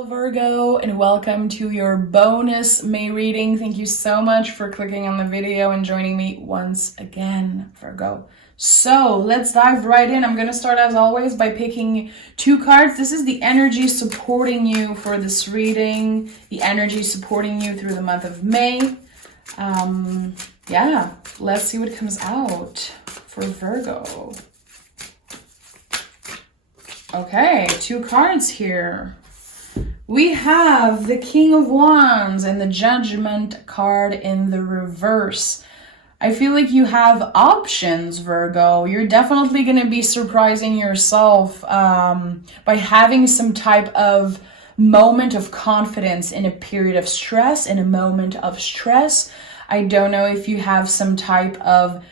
Hello Virgo, and welcome to your bonus May reading. Thank you so much for clicking on the video and joining me once again, Virgo. So let's dive right in. I'm going to start as always by picking two cards. This is the energy supporting you for this reading, the energy supporting you through the month of May. Yeah, let's see what comes out for Virgo. Okay, two cards here. We have the King of Wands and the Judgment card in the reverse. I feel like you have options, Virgo. You're definitely going to be surprising yourself by having some type of moment of confidence in a period of stress, in a moment of stress. I don't know if you have some type of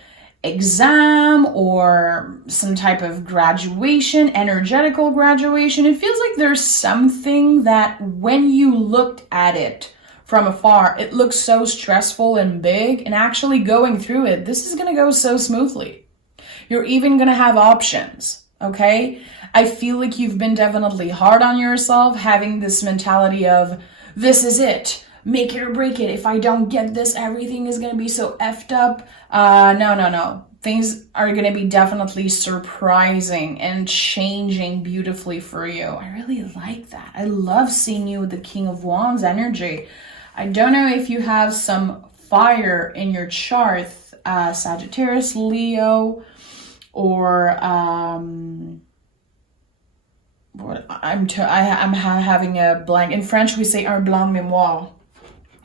exam or some type of graduation, energetical graduation. It feels like there's something that when you looked at it from afar, it looks so stressful and big, and actually going through it, this is going to go so smoothly. You're even going to have options, okay? I feel like you've been definitely hard on yourself, having this mentality of, this is it. Make it or break it. If I don't get this, everything is going to be so effed up. No. Things are going to be definitely surprising and changing beautifully for you. I really like that. I love seeing you with the King of Wands energy. I don't know if you have some fire in your chart, Sagittarius, Leo, or I'm having a blank. In French, we say un blanc mémoire.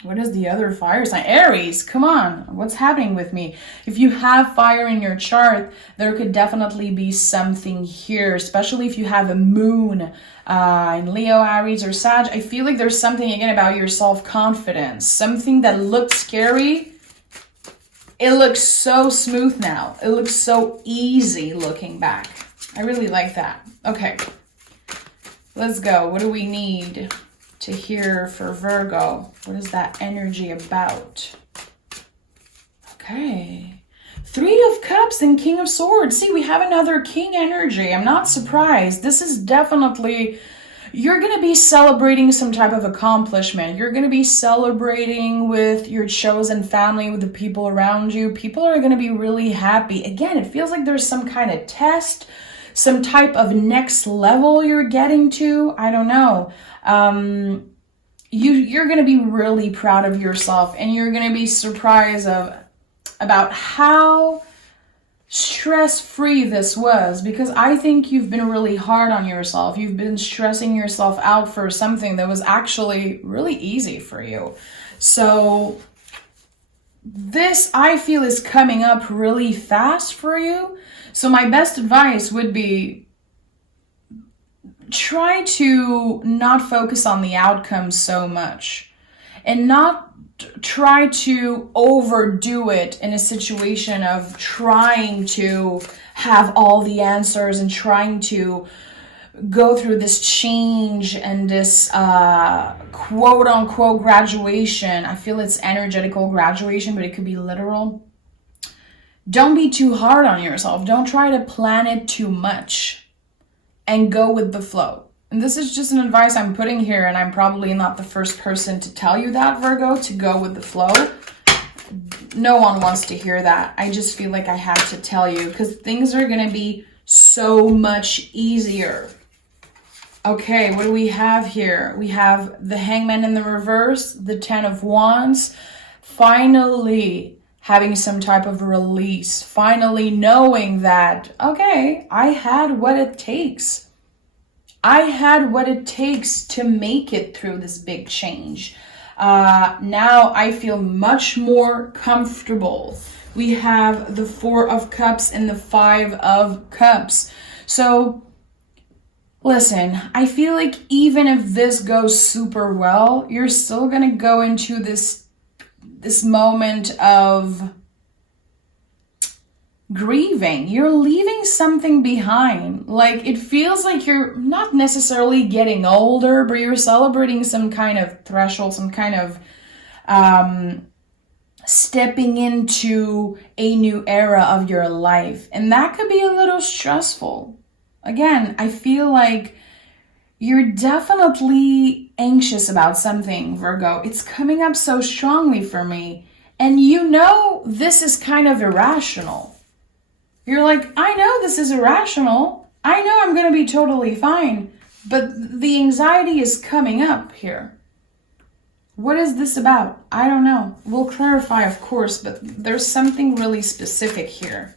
What is the other fire sign? Aries, come on. What's happening with me? If you have fire in your chart, there could definitely be something here, especially if you have a moon in Leo, Aries, or Sag. I feel like there's something again about your self-confidence. Something that looked scary. It looks so smooth now. It looks so easy looking back. I really like that. Okay, let's go. What do we need to hear for Virgo? What is that energy about? Okay. Three of Cups and King of Swords. See, we have another King energy. I'm not surprised. This is definitely, you're going to be celebrating some type of accomplishment. You're going to be celebrating with your chosen family, with the people around you. People are going to be really happy. Again, it feels like there's some kind of test, some type of next level you're getting to. I don't know. You're going to be really proud of yourself, and you're going to be surprised about how stress-free this was, because I think you've been really hard on yourself. You've been stressing yourself out for something that was actually really easy for you. So this, I feel, is coming up really fast for you. So my best advice would be, try to not focus on the outcome so much and not try to overdo it in a situation of trying to have all the answers and trying to go through this change and this quote unquote graduation. I feel it's energetical graduation, but it could be literal. Don't be too hard on yourself. Don't try to plan it too much. And go with the flow. And this is just an advice I'm putting here, and I'm probably not the first person to tell you that, Virgo, to go with the flow. No one wants to hear that. I just feel like I have to tell you, because things are going to be so much easier. Okay, what do we have here? We have the Hangman in the reverse, the Ten of Wands. Finally having some type of release, finally knowing that, okay, I had what it takes. I had what it takes to make it through this big change. Now I feel much more comfortable. We have the Four of Cups and the Five of Cups. So listen, I feel like even if this goes super well, you're still going to go into this moment of grieving. You're leaving something behind. Like, it feels like you're not necessarily getting older, but you're celebrating some kind of threshold, some kind of stepping into a new era of your life. And that could be a little stressful. Again, I feel like You're definitely anxious about something, Virgo. It's coming up so strongly for me. And you know this is kind of irrational. You're like, I know this is irrational. I know I'm going to be totally fine. But the anxiety is coming up here. What is this about? I don't know. We'll clarify, of course, but there's something really specific here.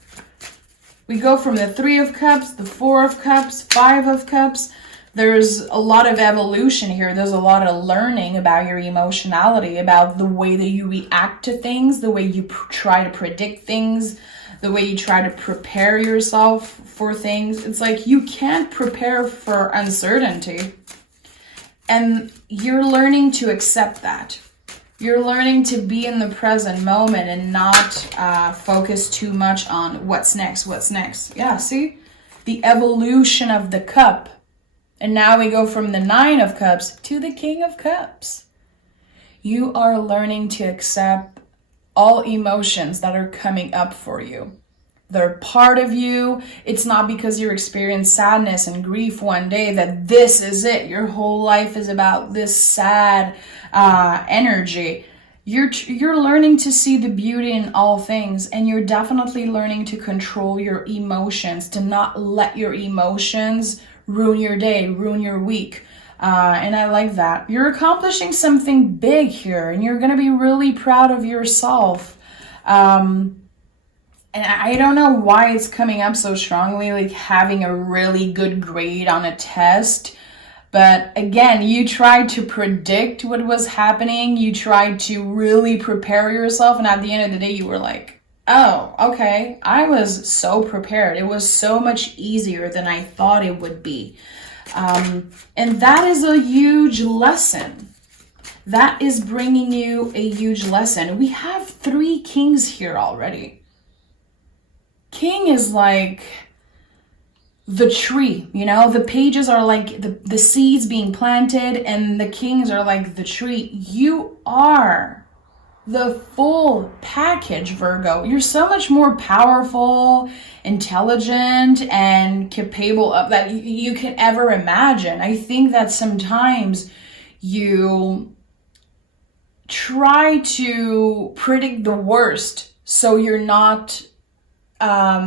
We go from the 3 of Cups, the 4 of Cups, 5 of Cups. There's a lot of evolution here. There's a lot of learning about your emotionality, about the way that you react to things, the way you try to predict things, the way you try to prepare yourself for things. It's like you can't prepare for uncertainty. And you're learning to accept that. You're learning to be in the present moment and not focus too much on what's next. Yeah, see? The evolution of the cup. And now we go from the 9 of Cups to the King of Cups. You are learning to accept all emotions that are coming up for you. They're part of you. It's not because you experience sadness and grief one day that this is it. Your whole life is about this sad energy. You're learning to see the beauty in all things, and you're definitely learning to control your emotions, to not let your emotions ruin your day, ruin your week. And I like that. You're accomplishing something big here, and you're going to be really proud of yourself. And I don't know why it's coming up so strongly, like having a really good grade on a test. But again, you tried to predict what was happening. You tried to really prepare yourself. And at the end of the day, you were like, oh, okay, I was so prepared. It was so much easier than I thought it would be. And that is a huge lesson. That is bringing you a huge lesson. We have 3 kings here already. King is like the tree, you know, the pages are like the seeds being planted, and the kings are like the tree. You are the full package, Virgo. You're so much more powerful, intelligent, and capable of that you can ever imagine. I think that sometimes you try to predict the worst so you're not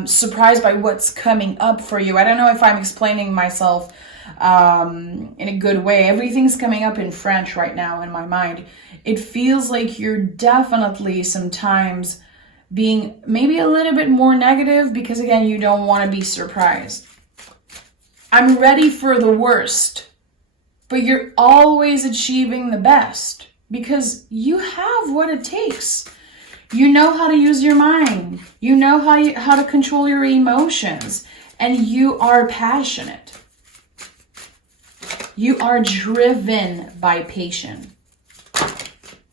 surprised by what's coming up for you. I don't know if I'm explaining myself in a good way. Everything's coming up in French right now in my mind. It feels like you're definitely sometimes being maybe a little bit more negative because, again, you don't want to be surprised. I'm ready for the worst, but you're always achieving the best because you have what it takes. You know how to use your mind. You know how to control your emotions. And you are passionate. You are driven by passion.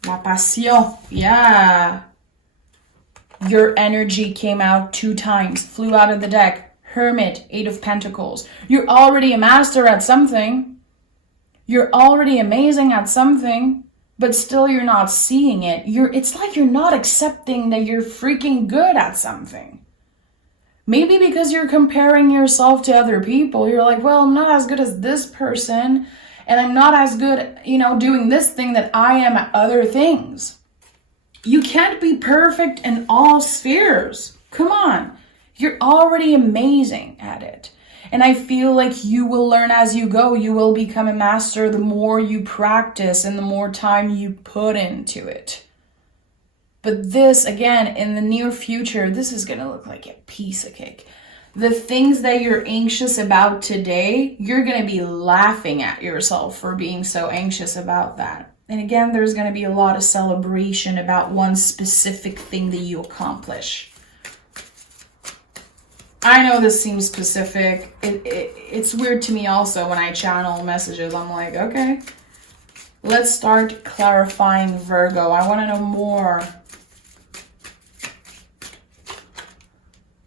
La passion. Yeah. Your energy came out 2 times. Flew out of the deck. Hermit. 8 of Pentacles. You're already a master at something. You're already amazing at something. But still you're not seeing it. It's like you're not accepting that you're freaking good at something. Maybe because you're comparing yourself to other people. You're like, well, I'm not as good as this person. And I'm not as good, doing this thing that I am at other things. You can't be perfect in all spheres. Come on. You're already amazing at it. And I feel like you will learn as you go. You will become a master the more you practice and the more time you put into it. But this, again, in the near future, this is going to look like a piece of cake. The things that you're anxious about today, you're going to be laughing at yourself for being so anxious about that. And again, there's going to be a lot of celebration about one specific thing that you accomplish. I know this seems specific. It's weird to me also when I channel messages. I'm like, okay, let's start clarifying, Virgo. I want to know more.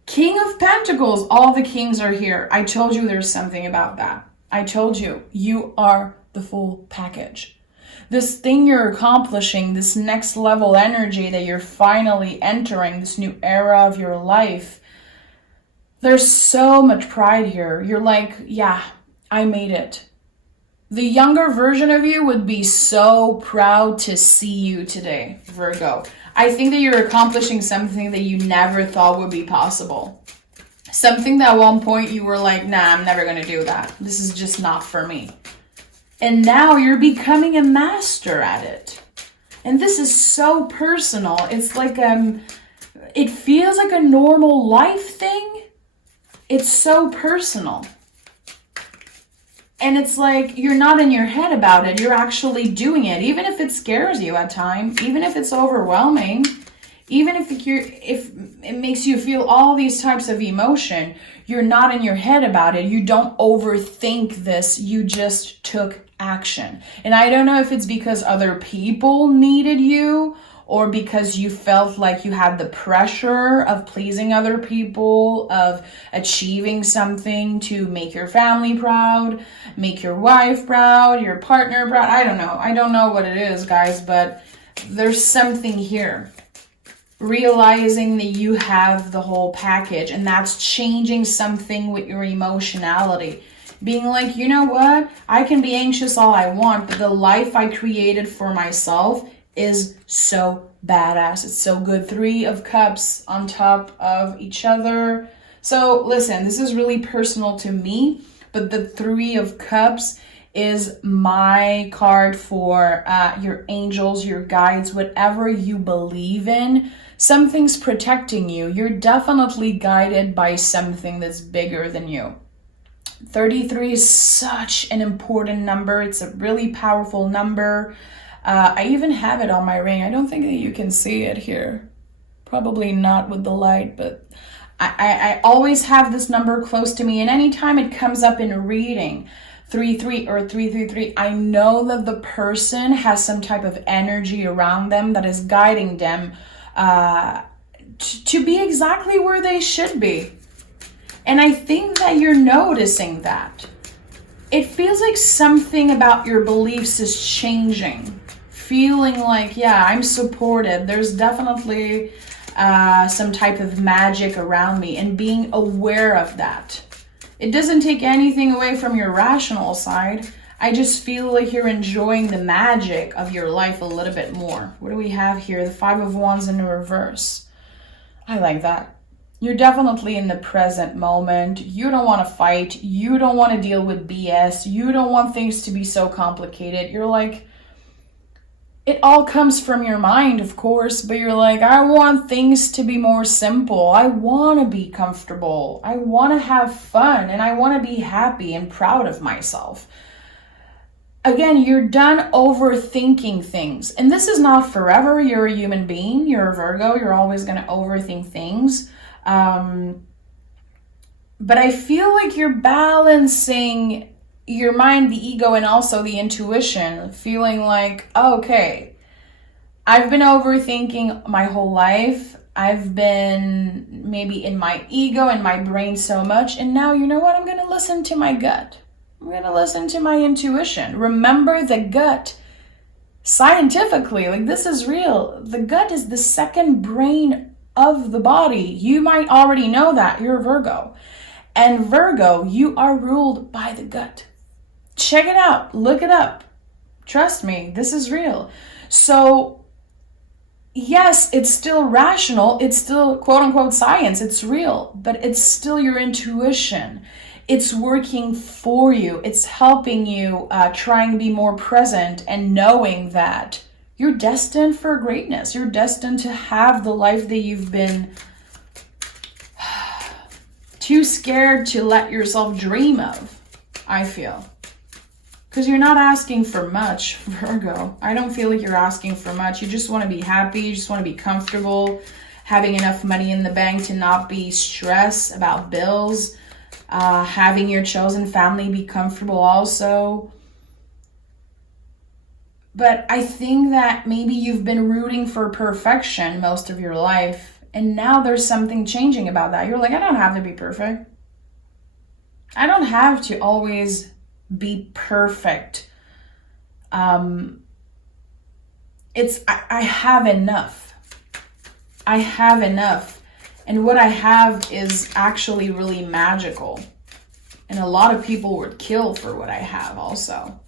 King of Pentacles. All the kings are here. I told you there's something about that. I told you, you are the full package. This thing you're accomplishing, this next level energy that you're finally entering, this new era of your life, there's so much pride here. You're like, yeah, I made it. The younger version of you would be so proud to see you today, Virgo. I think that you're accomplishing something that you never thought would be possible. Something that at one point you were like, nah, I'm never going to do that. This is just not for me. And now you're becoming a master at it. And this is so personal. It's like, it feels like a normal life thing. It's so personal. And it's like, you're not in your head about it. You're actually doing it. Even if it scares you at times, even if it's overwhelming, even if it makes you feel all these types of emotion, you're not in your head about it. You don't overthink this. You just took action. And I don't know if it's because other people needed you, or because you felt like you had the pressure of pleasing other people, of achieving something to make your family proud, make your wife proud, your partner proud. I don't know. I don't know what it is, guys, but there's something here. Realizing that you have the whole package, and that's changing something with your emotionality. Being like, you know what? I can be anxious all I want, but the life I created for myself is so badass. It's so good. 3 of Cups on top of each other. So listen, this is really personal to me, but the 3 of Cups is my card for your angels, your guides, whatever you believe in. Something's protecting you. You're definitely guided by something that's bigger than you. 33 is such an important number. It's a really powerful number. I even have it on my ring. I don't think that you can see it here. Probably not with the light, but I always have this number close to me. And anytime it comes up in a reading, 3-3 or 3-3-3, I know that the person has some type of energy around them that is guiding them to be exactly where they should be. And I think that you're noticing that. It feels like something about your beliefs is changing. Feeling like, yeah, I'm supported. There's definitely some type of magic around me, and being aware of that. It doesn't take anything away from your rational side. I just feel like you're enjoying the magic of your life a little bit more. What do we have here? The 5 of Wands in reverse. I like that. You're definitely in the present moment. You don't want to fight. You don't want to deal with BS. You don't want things to be so complicated. You're like, it all comes from your mind, of course, but you're like, I want things to be more simple. I want to be comfortable. I want to have fun, and I want to be happy and proud of myself. Again, you're done overthinking things. And this is not forever. You're a human being. You're a Virgo. You're always going to overthink things. But I feel like you're balancing your mind, the ego, and also the intuition, feeling like, okay, I've been overthinking my whole life. I've been maybe in my ego and my brain so much. And now, you know what? I'm going to listen to my gut. I'm going to listen to my intuition. Remember, the gut, scientifically, like, this is real. The gut is the second brain of the body. You might already know that. You're a Virgo. And Virgo, you are ruled by the gut. Check it out. Look it up. Trust me, this is real. So, yes, it's still rational. It's still quote unquote science. It's real, but it's still your intuition. It's working for you. It's helping you trying to be more present and knowing that you're destined for greatness. You're destined to have the life that you've been too scared to let yourself dream of, I feel. Because you're not asking for much, Virgo. I don't feel like you're asking for much. You just want to be happy. You just want to be comfortable, having enough money in the bank to not be stressed about bills, having your chosen family be comfortable also. But I think that maybe you've been rooting for perfection most of your life, and now there's something changing about that. You're like, I don't have to be perfect. I don't have to always be perfect. I have enough. I have enough. And what I have is actually really magical. And a lot of people would kill for what I have also.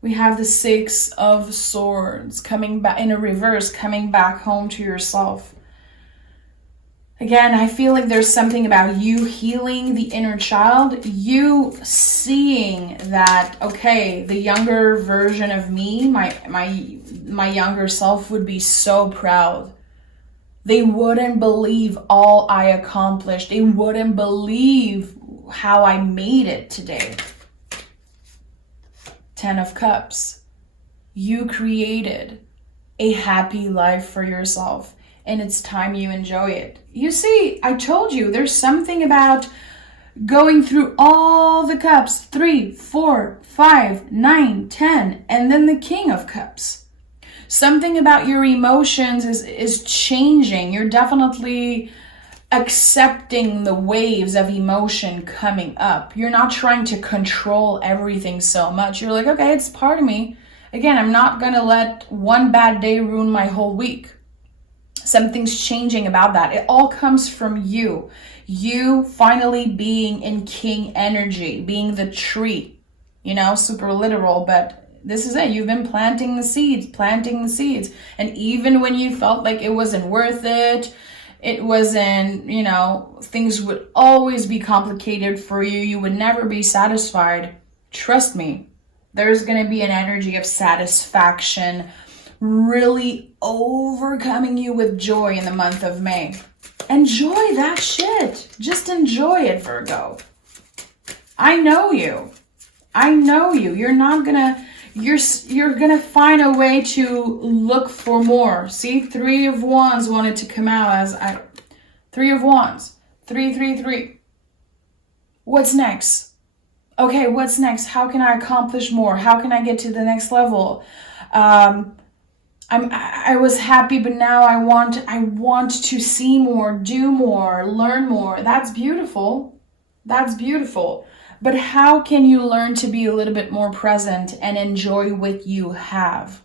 We have the Six of Swords coming back in a reverse, coming back home to yourself. Again, I feel like there's something about you healing the inner child, you seeing that, okay, the younger version of me, my younger self would be so proud. They wouldn't believe all I accomplished. They wouldn't believe how I made it today. 10 of Cups. You created a happy life for yourself, and it's time you enjoy it. You see, I told you, there's something about going through all the cups. 3, 4, 5, 9, 10, and then the King of Cups. Something about your emotions is changing. You're definitely accepting the waves of emotion coming up. You're not trying to control everything so much. You're like, okay, it's part of me. Again, I'm not going to let one bad day ruin my whole week. Something's changing about that. It all comes from you. You finally being in king energy, being the tree, super literal, but this is it. You've been planting the seeds. And even when you felt like it wasn't worth it, it wasn't, things would always be complicated for you. You would never be satisfied. Trust me, there's going to be an energy of satisfaction really overcoming you with joy in the month of May. Enjoy that shit. Just enjoy it, Virgo. I know you. You're not gonna, you're gonna find a way to look for more. See, 3 of Wands wanted to come out as 3 of Wands. 3, 3, 3. What's next? Okay, what's next? How can I accomplish more? How can I get to the next level? I was happy, but now I want to see more, do more, learn more. That's beautiful. But how can you learn to be a little bit more present and enjoy what you have?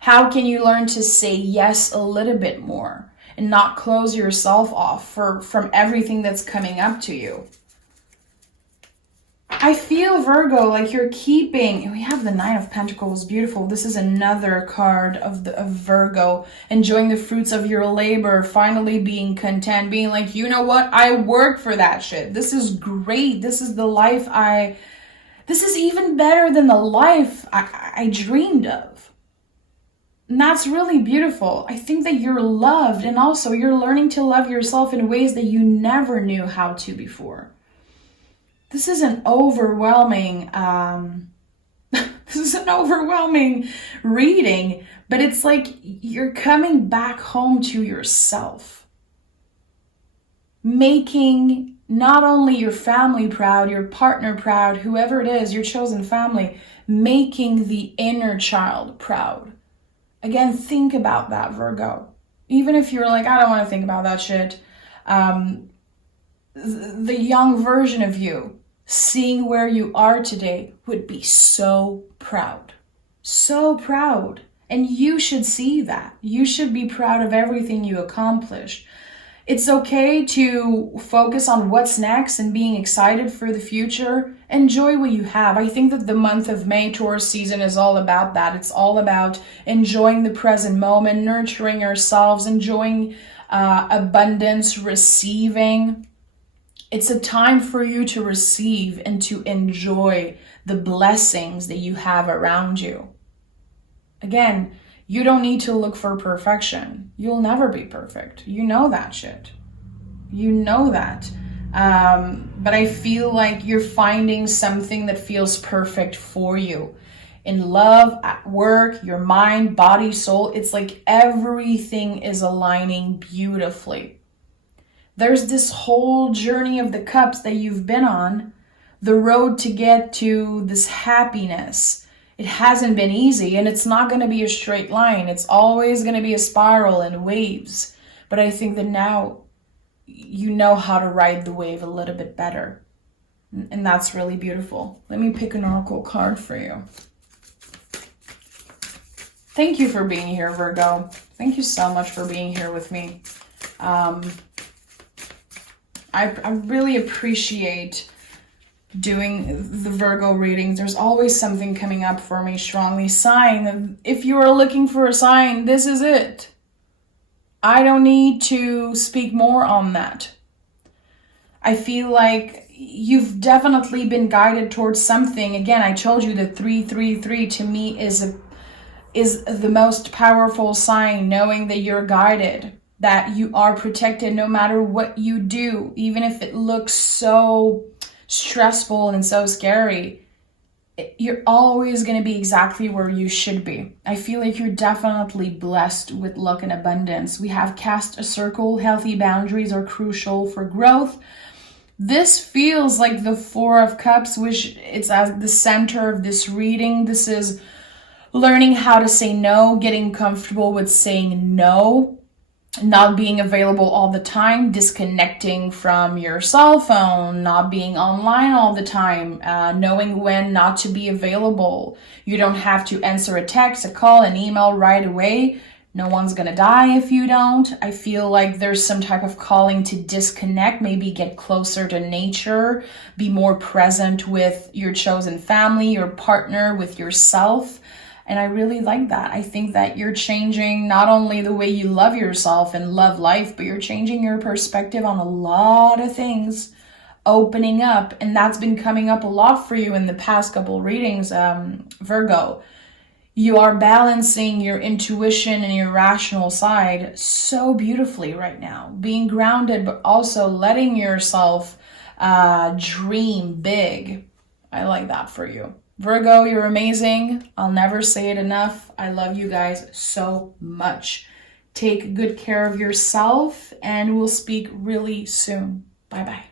How can you learn to say yes a little bit more and not close yourself off from everything that's coming up to you? I feel, Virgo, like you're keeping, we have the 9 of Pentacles, beautiful. This is another card of Virgo, enjoying the fruits of your labor, finally being content, being like, you know what? I worked for that shit. This is great. This is the life this is even better than the life I dreamed of. And that's really beautiful. I think that you're loved, and also you're learning to love yourself in ways that you never knew how to before. This is an overwhelming, reading, but it's like you're coming back home to yourself. Making not only your family proud, your partner proud, whoever it is, your chosen family, making the inner child proud. Again, think about that, Virgo. Even if you're like, I don't want to think about that shit. The young version of you, seeing where you are today, would be so proud. So proud. And you should see that. You should be proud of everything you accomplished. It's okay to focus on what's next and being excited for the future. Enjoy what you have. I think that the month of May, Taurus season, is all about that. It's all about enjoying the present moment, nurturing ourselves, enjoying abundance, receiving. It's a time for you to receive and to enjoy the blessings that you have around you. Again, you don't need to look for perfection. You'll never be perfect. You know that shit. You know that. But I feel like you're finding something that feels perfect for you. In love, at work, your mind, body, soul, it's like everything is aligning beautifully. There's this whole journey of the cups that you've been on, the road to get to this happiness. It hasn't been easy, and it's not going to be a straight line. It's always going to be a spiral and waves. But I think that now you know how to ride the wave a little bit better. And that's really beautiful. Let me pick an oracle card for you. Thank you for being here, Virgo. Thank you so much for being here with me. I really appreciate doing the Virgo readings, there's always something coming up for me strongly. Sign. If you are looking for a sign, this is it. I don't need to speak more on that. I feel like you've definitely been guided towards something. Again, I told you that 333 to me is the most powerful sign, knowing that you're guided, that you are protected no matter what you do, even if it looks so stressful and so scary. You're always going to be exactly where you should be. I feel like you're definitely blessed with luck and abundance. We have cast a circle. Healthy boundaries are crucial for growth. This feels like the Four of Cups, which it's at the center of this reading. This is learning how to say no, getting comfortable with saying no, not being available all the time, disconnecting from your cell phone, not being online all the time, knowing when not to be available. You don't have to answer a text, a call, an email right away. No one's gonna die if you don't. I feel like there's some type of calling to disconnect, maybe get closer to nature, be more present with your chosen family, your partner, with yourself. And I really like that. I think that you're changing not only the way you love yourself and love life, but you're changing your perspective on a lot of things, opening up. And that's been coming up a lot for you in the past couple readings, Virgo. You are balancing your intuition and your rational side so beautifully right now. Being grounded, but also letting yourself dream big. I like that for you. Virgo, you're amazing. I'll never say it enough. I love you guys so much. Take good care of yourself, and we'll speak really soon. Bye-bye.